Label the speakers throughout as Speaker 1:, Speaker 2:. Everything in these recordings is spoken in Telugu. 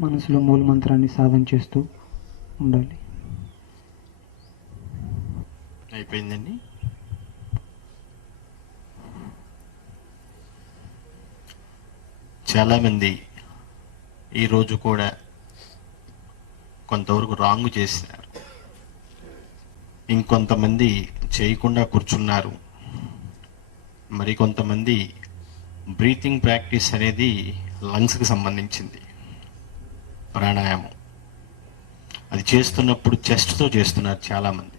Speaker 1: మనసులో మూల మంత్రాన్ని సాధన చేస్తూ ఉండాలి.
Speaker 2: అయిపోయిందండి. చాలామంది ఈరోజు కూడా కొంతవరకు రాంగ్ చేసినారు. ఇంకొంతమంది చేయకుండా కూర్చున్నారు. మరి కొంతమంది బ్రీతింగ్ ప్రాక్టీస్ అనేది లంగ్స్కి సంబంధించింది. ప్రాణాయామం. అది చేస్తున్నప్పుడు చెస్ట్తో చేస్తున్నారు చాలామంది.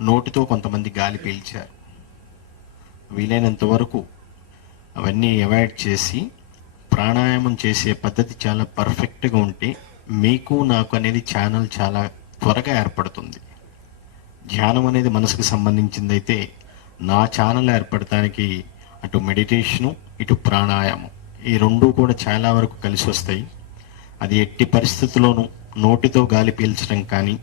Speaker 2: నోటితో కొంతమంది గాలి పీల్చారు. వీలైనంత వరకు అవన్నీ అవాయిడ్ చేసి ప్రాణాయామం చేసే పద్ధతి చాలా పర్ఫెక్ట్గా ఉంటే మీకు నాకు అనేది ఛానల్ చాలా త్వరగా ఏర్పడుతుంది. ధ్యానం అనేది మనసుకు సంబంధించింది అయితే నా ఛానల్ ఏర్పడటానికి అటు మెడిటేషను ఇటు ప్రాణాయామం. ఈ రెండు కూడా చాలా వరకు కలిసి వస్తాయి. అది ఎట్టి పరిస్థితుల్లోనూ నోటితో గాలి పీల్చడం కానీ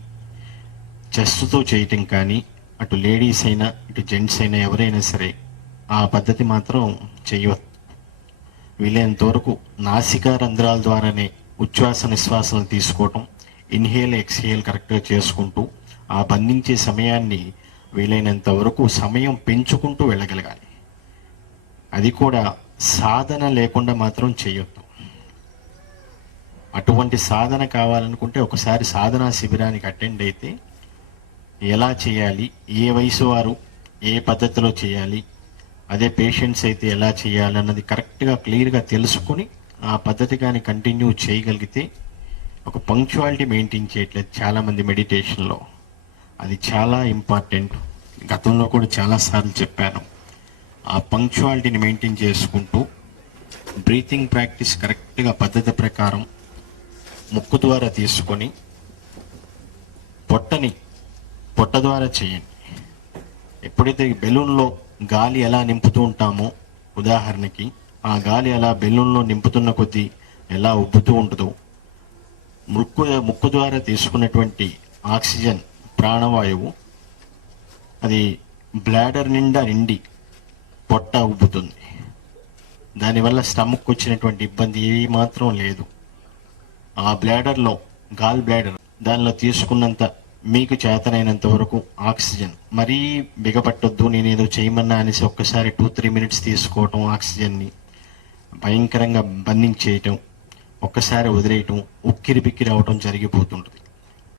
Speaker 2: చెస్ట్తో చేయటం కానీ అటు లేడీస్ అయినా ఇటు జెంట్స్ అయినా ఎవరైనా సరే ఆ పద్ధతి మాత్రం చేయవద్దు. వీలైనంత వరకు నాసికా రంధ్రాల ద్వారానే ఉచ్ఛ్వాస నిశ్వాసలు తీసుకోవటం ఇన్హేల్ ఎక్స్హేల్ కరెక్ట్గా చేసుకుంటూ ఆ బంధించే సమయాన్ని వీలైనంత వరకు సమయం పెంచుకుంటూ వెళ్ళగలగాలి. అది కూడా సాధన లేకుండా మాత్రం చేయొద్దు. అటువంటి సాధన కావాలనుకుంటే ఒకసారి సాధనా శిబిరానికి అటెండ్ అయితే ఎలా చేయాలి ఏ వయసు వారు ఏ పద్ధతిలో చేయాలి అదే పేషెంట్స్ అయితే ఎలా చేయాలి అన్నది కరెక్ట్గా క్లియర్గా తెలుసుకుని ఆ పద్ధతి కానీ కంటిన్యూ చేయగలిగితే ఒక పంక్చువాలిటీ మెయింటైన్ చేయట్లేదు చాలామంది మెడిటేషన్లో. అది చాలా ఇంపార్టెంట్. గతంలో కూడా చాలాసార్లు చెప్పాను. ఆ పంక్చువాలిటీని మెయింటైన్ చేసుకుంటూ బ్రీతింగ్ ప్రాక్టీస్ కరెక్ట్గా పద్ధతి ప్రకారం ముక్కు ద్వారా తీసుకొని పొట్టని పొట్ట ద్వారా చేయండి. ఎప్పుడైతే ఈ బెలూన్లో గాలి ఎలా నింపుతూ ఉంటామో ఉదాహరణకి ఆ గాలి అలా బెలూన్లో నింపుతున్న కొద్దీ ఎలా ఉబ్బుతూ ఉంటుందో ముక్కు ముక్కు ద్వారా తీసుకున్నటువంటి ఆక్సిజన్ ప్రాణవాయువు అది బ్లాడర్ నిండా నిండి పొట్ట ఉబ్బుతుంది. దానివల్ల స్టమక్ వచ్చినటువంటి ఇబ్బంది ఏ మాత్రం లేదు. ఆ బ్లాడర్లో గాల్ బ్లాడర్ దానిలో తీసుకున్నంత మీకు చేతనైనంత వరకు ఆక్సిజన్. మరీ బిగపట్టొద్దు నేను ఏదో చేయమన్నా అనేసి ఒక్కసారి టూ త్రీ మినిట్స్ తీసుకోవటం ఆక్సిజన్ని భయంకరంగా బంధించేయటం ఒక్కసారి వదిలేయటం ఉక్కిరి బిక్కిరి అవటం జరిగిపోతుంటుంది.